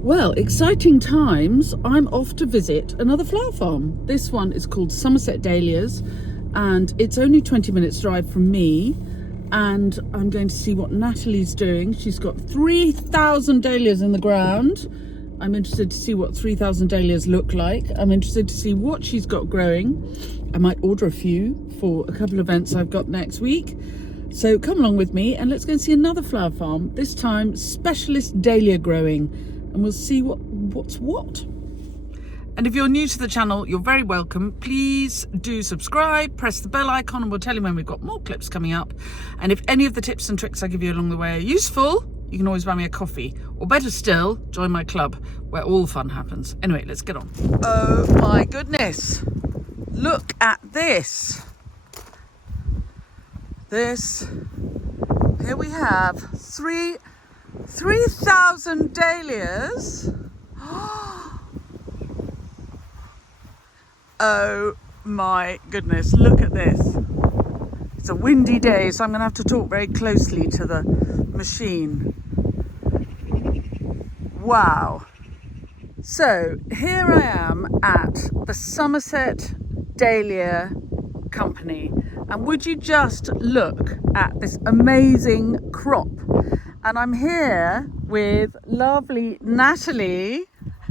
Well, exciting times. I'm off to visit another flower farm. This one is called Somerset Dahlias and it's only 20 minutes drive from me, and I'm going to see what Natalie's doing. She's got 3,000 dahlias in the ground. I'm interested to see what 3,000 dahlias look like. I'm interested to see what she's got growing. I might order a few for a couple of events I've got next week. So come along with me and let's go and see another flower farm, this time specialist dahlia growing, and we'll see what's what. And if you're new to the channel, you're very welcome. Please do subscribe, press the bell icon, and we'll tell you when we've got more clips coming up. And if any of the tips and tricks I give you along the way are useful, you can always buy me a coffee, or better still, join my club where all fun happens. Anyway, let's get on. Oh my goodness, look at this. Here we have 3,000 dahlias. Oh my goodness, look at this. It's a windy day, so I'm going to have to talk very closely to the machine. Wow. So here I am at the Somerset Dahlia Company, and would you just look at this amazing crop? And I'm here with lovely Natalie.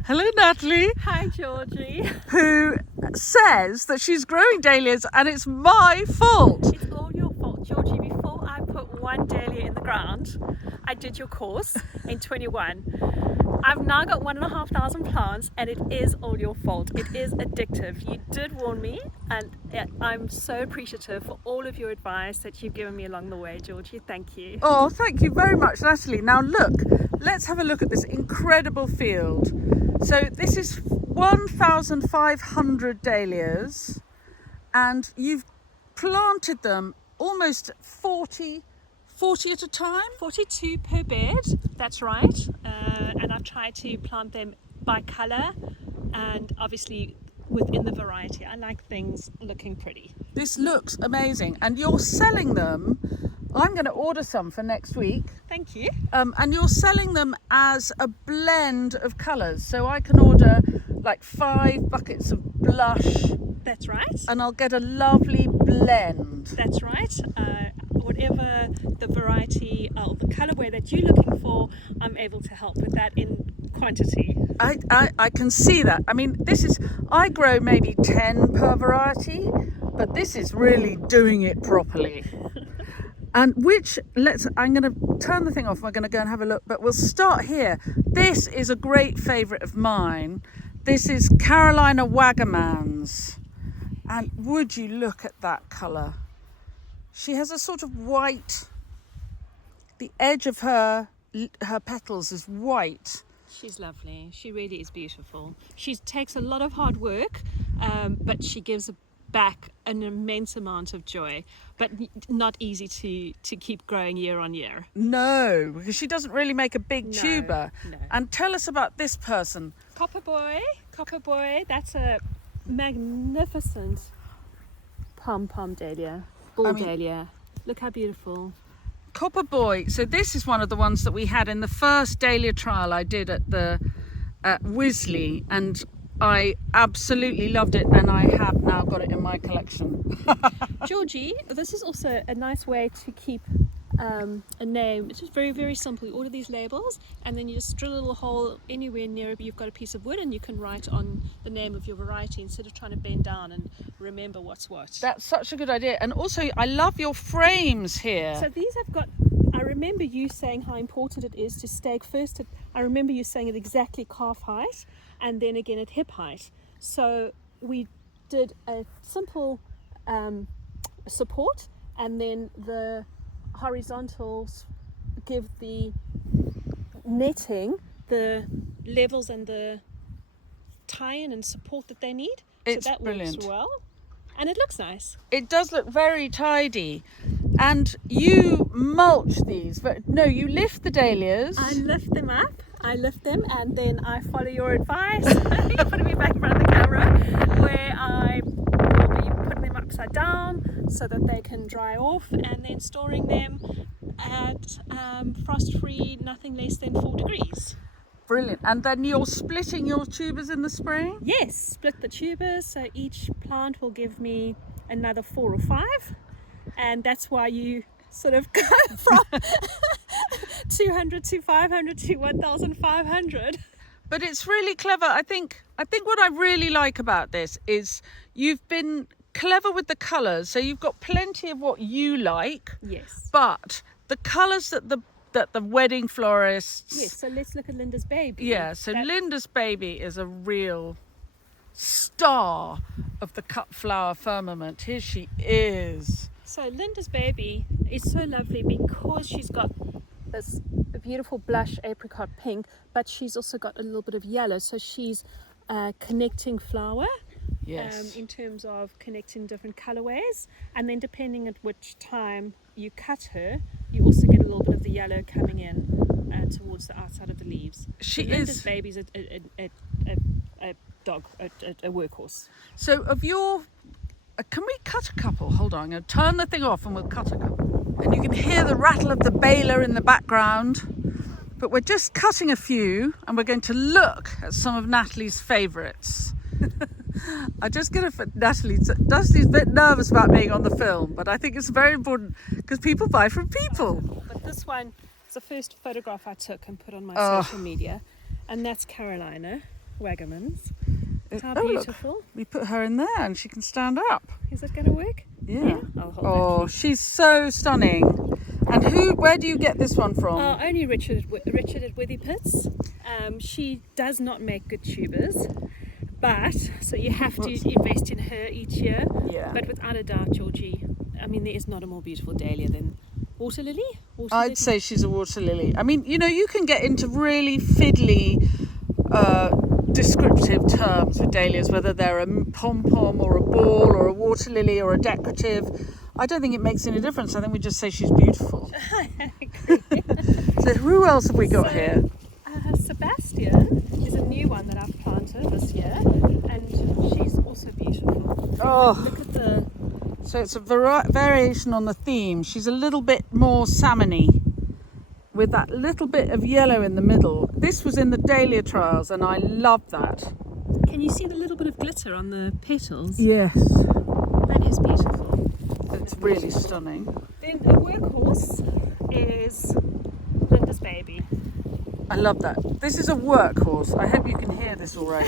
Hello, Natalie. Hi, Georgie. Who says that she's growing dahlias and it's my fault. It's all your fault, Georgie. Before I put one dahlia in the ground, I did your course in 21. I've now got 1,500 plants and it is all your fault. It is addictive. You did warn me, and I'm so appreciative for all of your advice that you've given me along the way, Georgie. Thank you. Oh, thank you very much, Natalie. Now look, let's have a look at this incredible field. So this is 1,500 dahlias, and you've planted them almost 40 at a time? 42 per bed, that's right. And I've tried to plant them by colour and obviously within the variety. I like things looking pretty. This looks amazing, and you're selling them. I'm going to order some for next week. Thank you. And you're selling them as a blend of colours. So I can order like 5 buckets of blush. That's right. And I'll get a lovely blend. That's right. Whatever the variety or the colourway that you're looking for, I'm able to help with that in quantity. I can see that. I mean, I grow maybe 10 per variety, but this is really doing it properly. And I'm going to turn the thing off. We're going to go and have a look, but we'll start here. This is a great favourite of mine. This is Carolina Wagamans. And would you look at that colour? She has a sort of white, the edge of her petals is white. She's lovely. She really is beautiful. She takes a lot of hard work, but she gives back an immense amount of joy, but not easy to keep growing year on year. No, because she doesn't really make a big tuber. No. And tell us about this person. Copper Boy, that's a magnificent pom-pom dahlia, dahlia. Look how beautiful. Copper Boy. So this is one of the ones that we had in the first dahlia trial I did at Wisley, and I absolutely loved it, and I have now got it in my collection. Georgie, this is also a nice way to keep a name. It's just very, very simple. You order these labels and then you just drill a little hole anywhere near it. You've got a piece of wood and you can write on the name of your variety instead of trying to bend down and remember what's what. That's such a good idea. And also I love your frames here. So these have got, I remember you saying how important it is to stake first. I remember you saying at exactly calf height and then again at hip height. So we did a simple support, and then the horizontals give the netting the levels and the tie-in and support that they need. It's so that brilliant. Works well, and it looks nice. It does look very tidy. And you mulch these, but no, you lift the dahlias. I lift them up, and then I follow your advice. You're putting me back in front of the camera, where I will be putting them upside down so that they can dry off, and then storing them at frost-free, nothing less than 4 degrees. Brilliant. And then you're splitting your tubers in the spring? Yes, split the tubers, so each plant will give me another 4 or 5, and that's why you sort of go from 200 to 500 to 1,500. But it's really clever. I think what I really like about this is you've been clever with the colours. So you've got plenty of what you like. Yes. But the colours that the wedding florists. Yes. So let's look at Linda's baby. Yeah. So Linda's baby is a real star of the cut flower firmament. Here she is. So Linda's baby is so lovely because she's got this beautiful blush apricot pink, but she's also got a little bit of yellow. So she's connecting flower. Yes. In terms of connecting different colorways, and then depending at which time you cut her, you also get a little bit of the yellow coming in towards the outside of the leaves. Linda's baby's a dog, a workhorse. So of your, can we cut a couple? Hold on, I'm going to turn the thing off and we'll cut a couple. And you can hear the rattle of the baler in the background. But we're just cutting a few, and we're going to look at some of Natalie's favourites. I just get Natalie's a bit nervous about being on the film, but I think it's very important because people buy from people. But this one is the first photograph I took and put on my social media, and that's Carolina Wagamans. How beautiful. Look, we put her in there and she can stand up. Is it going to work? Yeah. I'll hold that. She's so stunning. And where do you get this one from? Only Richard at Withy Pits. She does not make good tubers, but so you have to invest in her each year. Yeah. But without a doubt, Georgie, I mean, there is not a more beautiful dahlia than water lily. I'd say she's a water lily. I mean, you can get into really fiddly descriptive terms with dahlias, whether they're a pom-pom or a ball or a water lily or a decorative. I don't think it makes any difference. I think we just say she's beautiful. I agree. So who else have we got here? Sebastian is a new one that I've planted this year, and she's also beautiful. Oh, look at the. So it's a variation on the theme. She's a little bit more salmony, with that little bit of yellow in the middle. This was in the Dahlia trials, and I love that. Can you see the little bit of glitter on the petals? Yes. That is beautiful. It's really stunning. Then a workhorse is Linda's baby. I love that. This is a workhorse. I hope you can hear this all right.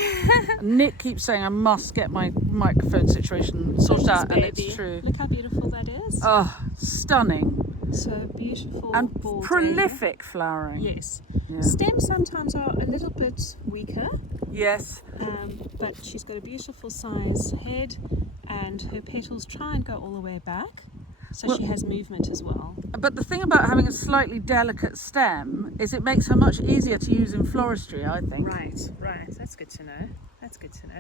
Nick keeps saying I must get my microphone situation sorted out, and it's true. Look how beautiful that is. Oh, stunning. So beautiful. And prolific flowering. Yes. Yeah. Stems sometimes are a little bit weaker. Yes. But she's got a beautiful size head, and her petals try and go all the way back. So she has movement as well. But the thing about having a slightly delicate stem is it makes her much easier to use in floristry, I think. Right. That's good to know.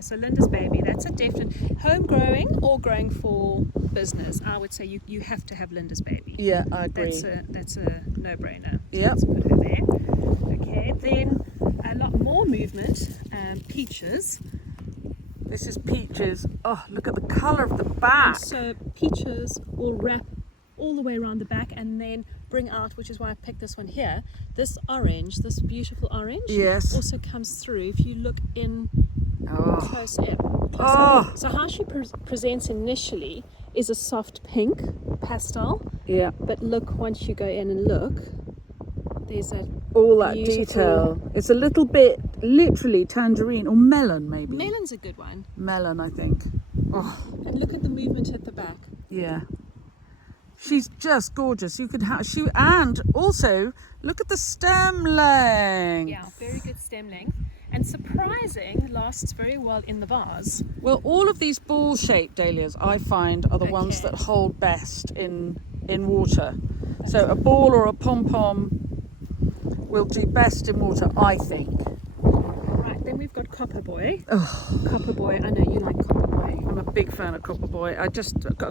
So Linda's baby, that's a definite home growing or growing for business. I would say you have to have Linda's baby. Yeah, I agree. That's a no-brainer. So Yep. let's put her there. Okay, then a lot more movement. Peaches. This is peaches. Oh, look at the colour of the back. So peaches will wrap all the way around the back and then bring out, which is why I picked this one here, this orange, this beautiful orange. Yes. Also comes through if you look in close up. So how she presents initially is a soft pink pastel. Yeah. But look, once you go in and look, there's all that beautiful detail. It's a little bit, literally tangerine or melon, maybe. Melon's a good one. Melon, I think. Oh, And look at the movement at the back. yeah. She's just gorgeous. You could and also look at the stem length. Yeah, very good stem length. And surprising, lasts very well in the vase. Well, all of these ball-shaped dahlias, I find, are the ones that hold best in water. So a ball or a pom-pom will do best in water, I think. Right, then we've got Copper Boy. Copper Boy, I know you like Copper Boy. I'm a big fan of Copper Boy.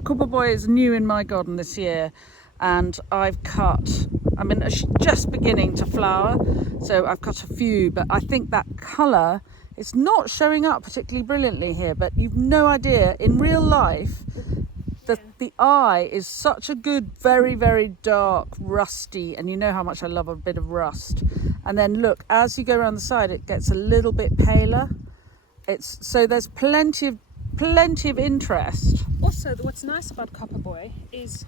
Copper Boy is new in my garden this year, and I've cut. I mean, it's just beginning to flower, so I've cut a few. But I think that colour is not showing up particularly brilliantly here. But you've no idea in real life. the eye is such a good, very, very dark, rusty, and you know how much I love a bit of rust. And then look, as you go around the side, it gets a little bit paler. So there's plenty of interest. Also, what's nice about Copper Boy is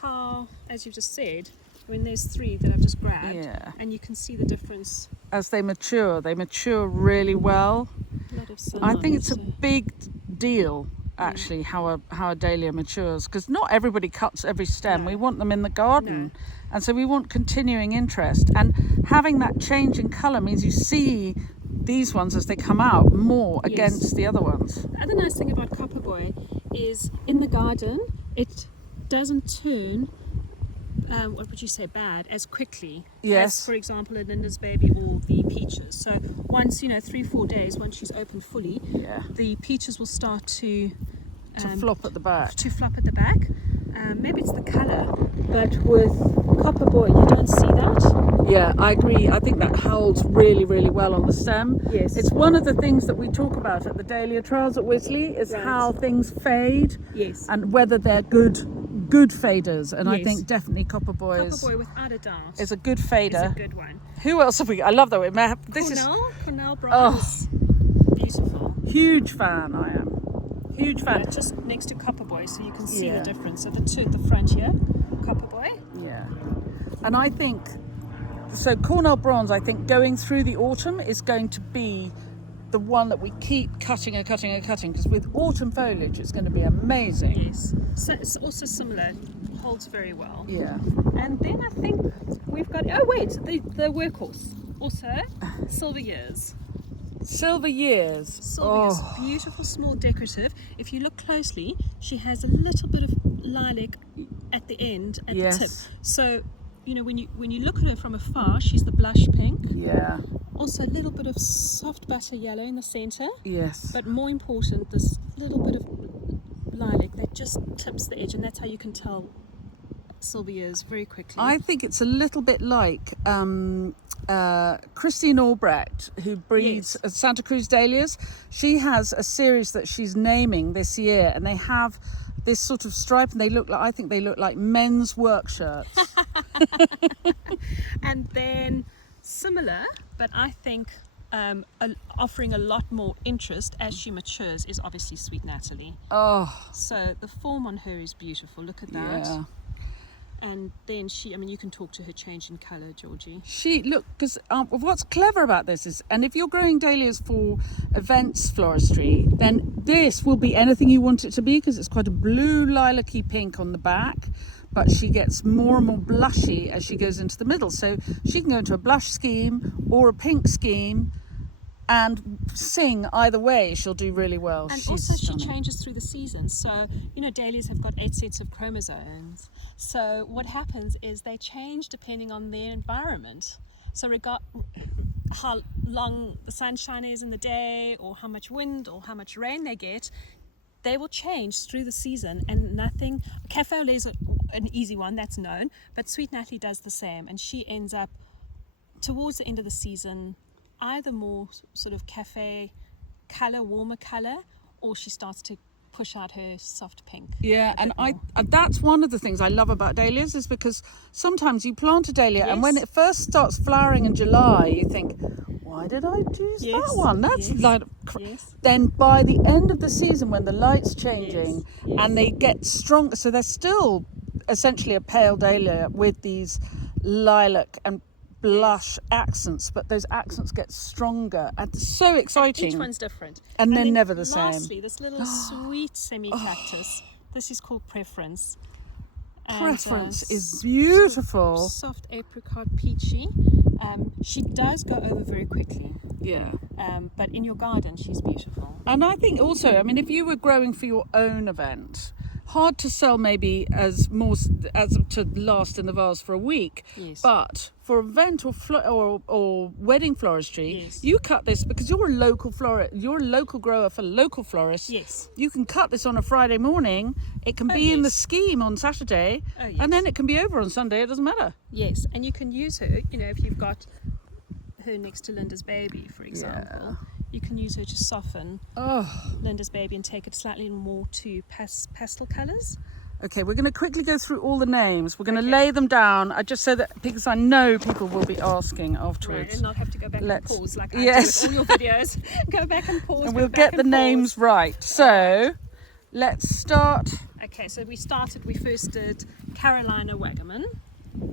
how, as you've just said, there's 3 that I've just grabbed, and you can see the difference as they mature. They mature really well. A lot of sun I on think it, it's a big deal, actually, how a dahlia matures, because not everybody cuts every stem. We want them in the garden, and so we want continuing interest. And having that change in colour means you see these ones as they come out more against the other ones. The other nice thing about Copper Boy is in the garden, it doesn't turn, what would you say, bad as quickly as, for example, a Linda's Baby or the peaches. So once, 3-4 days, once she's open fully, the peaches will start to flop at the back. Maybe it's the colour, but with Copper Boy you don't see that. Yeah, I agree. I think that holds really, really well on the stem. Yes. It's one of the things that we talk about at the Dahlia Trials at Wisley is how things fade. Yes. And whether they're good faders. And I think definitely Copper Boy without a doubt is a good fader. It's a good one. Who else have we got? I love that. Cornell Bronze. Beautiful. Huge fan I am. Huge fan. Just next to Copper Boy, so you can see the difference. So the two at the front here, Copper Boy. Yeah. And I think, so Cornell Bronze, I think going through the autumn is going to be the one that we keep cutting, because with autumn foliage it's going to be amazing. Yes. So it's also similar, holds very well. Yeah. And then I think we've got, the workhorse. Also, Silver Years. Silver Years, Beautiful, small, decorative. If you look closely, she has a little bit of lilac at the end, at the tip. So, when you look at her from afar, she's the blush pink. Yeah. Also, a little bit of soft butter yellow in the center. Yes. But more important, this little bit of lilac that just tips the edge, and that's how you can tell Silver Years very quickly. I think it's a little bit like Christine Albrecht, who breeds Santa Cruz Dahlias. She has a series that she's naming this year, and they have this sort of stripe, and I think they look like men's work shirts. And then similar, but I think offering a lot more interest as she matures is obviously Sweet Natalie. So the form on her is beautiful. Look at that. Yeah. And then you can talk to her change in colour, Georgie. Because what's clever about this is, and if you're growing dahlias for events floristry, then this will be anything you want it to be, because it's quite a blue lilac-y pink on the back, but she gets more and more blushy as she goes into the middle. So she can go into a blush scheme or a pink scheme, and sing either way. She'll do really well. And also she changes through the seasons. So, dahlias have got 8 sets of chromosomes. So what happens is they change depending on their environment. So how long the sunshine is in the day, or how much wind or how much rain they get, they will change through the season. And Cafe au Lait is an easy one, that's known, but Sweet Natalie does the same, and she ends up towards the end of the season either more sort of cafe colour, warmer colour, or she starts to push out her soft pink. Yeah, and that's one of the things I love about dahlias, is because sometimes you plant a dahlia and when it first starts flowering in July, you think, why did I choose that one? That's Then by the end of the season, when the light's changing and they get strong, so they're still essentially a pale dahlia with these lilac and blush accents, but those accents get stronger, and it's so exciting. And each one's different, and they're never the same. Lastly, this little sweet semi-cactus. This is called Preference. Preference is beautiful. Soft apricot peachy. She does go over very quickly. Yeah. But in your garden, she's beautiful. And I think also, if you were growing for your own event, hard to sell maybe as to last in the vase for a week. Yes. But for event or wedding floristry, you cut this because you're a local grower for local florists. Yes. You can cut this on a Friday morning. It can be in the scheme on Saturday, and then it can be over on Sunday. It doesn't matter. Yes, and you can use her. If you've got her next to Linda's Baby, for example, you can use her to soften Linda's Baby and take it slightly more to pastel colours. Okay, we're going to quickly go through all the names. We're going to lay them down, just so that, because I know people will be asking afterwards. Right, and not have to go back and pause like I do with all your videos. Go back and pause. And we'll get the names right. So, let's start. Okay, so we first did Carolina Waggaman.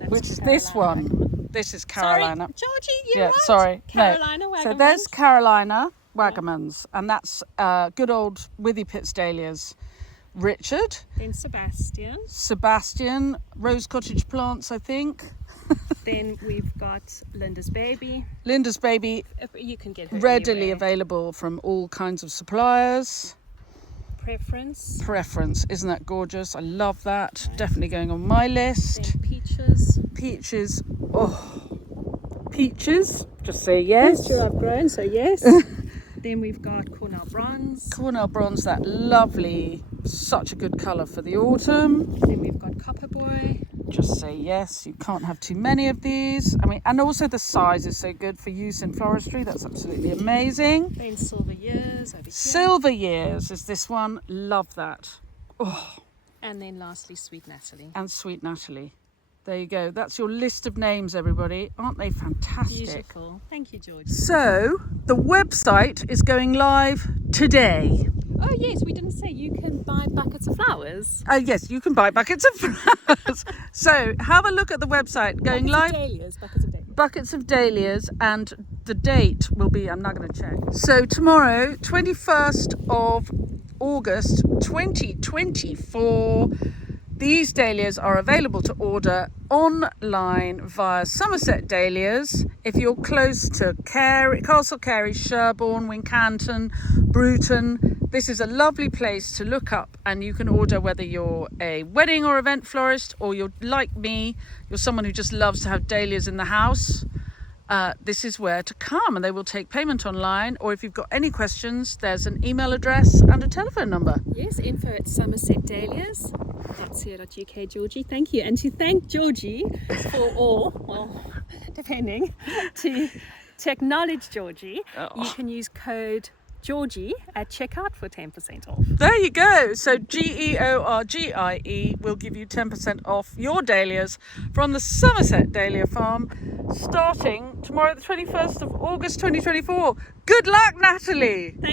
Which is this one. Waggaman. This is Carolina. Sorry, Georgie, you're right. Sorry. Carolina Waggaman. So there's Carolina Waggamans, and that's good old Withy Pits Dahlias. Richard. Then Sebastian. Rose Cottage Plants, I think. Then we've got Linda's Baby. Linda's Baby. You can get her readily available from all kinds of suppliers. Preference. Isn't that gorgeous? I love that. Right. Definitely going on my list. Then Peaches. Peaches. Just say yes. Pasture I've grown, so yes. Then we've got Cornell Bronze, that lovely, such a good colour for the autumn. Then we've got Copper Boy. Just say yes, you can't have too many of these. I mean, and also the size is so good for use in floristry, that's absolutely amazing. Then Silver Years over here. Silver Years is this one, love that. And then lastly, Sweet Natalie. And Sweet Natalie. There you go. That's your list of names, everybody. Aren't they fantastic? Beautiful. Thank you, George. So, the website is going live today. Oh, yes. We didn't say you can buy buckets of flowers. Yes, you can buy buckets of flowers. So, have a look at the website. Going live. Buckets of Dahlias. And the date will be, I'm not going to check. So, tomorrow, 21st of August, 2024. These dahlias are available to order online via Somerset Dahlias. If you're close to Castle Carey, Sherborne, Wincanton, Bruton, this is a lovely place to look up, and you can order whether you're a wedding or event florist, or you're like me, you're someone who just loves to have dahlias in the house. This is where to come, and they will take payment online, or if you've got any questions, there's an email address and a telephone number. Yes, info@somersetdahlias.co.uk, Georgie. Thank you. And to thank Georgie for depending, to acknowledge Georgie, you can use code Georgie at checkout for 10% off. There you go. So GEORGIE will give you 10% off your dahlias from the Somerset Dahlia Farm, starting tomorrow, the 21st of August 2024. Good luck, Natalie. Thank you.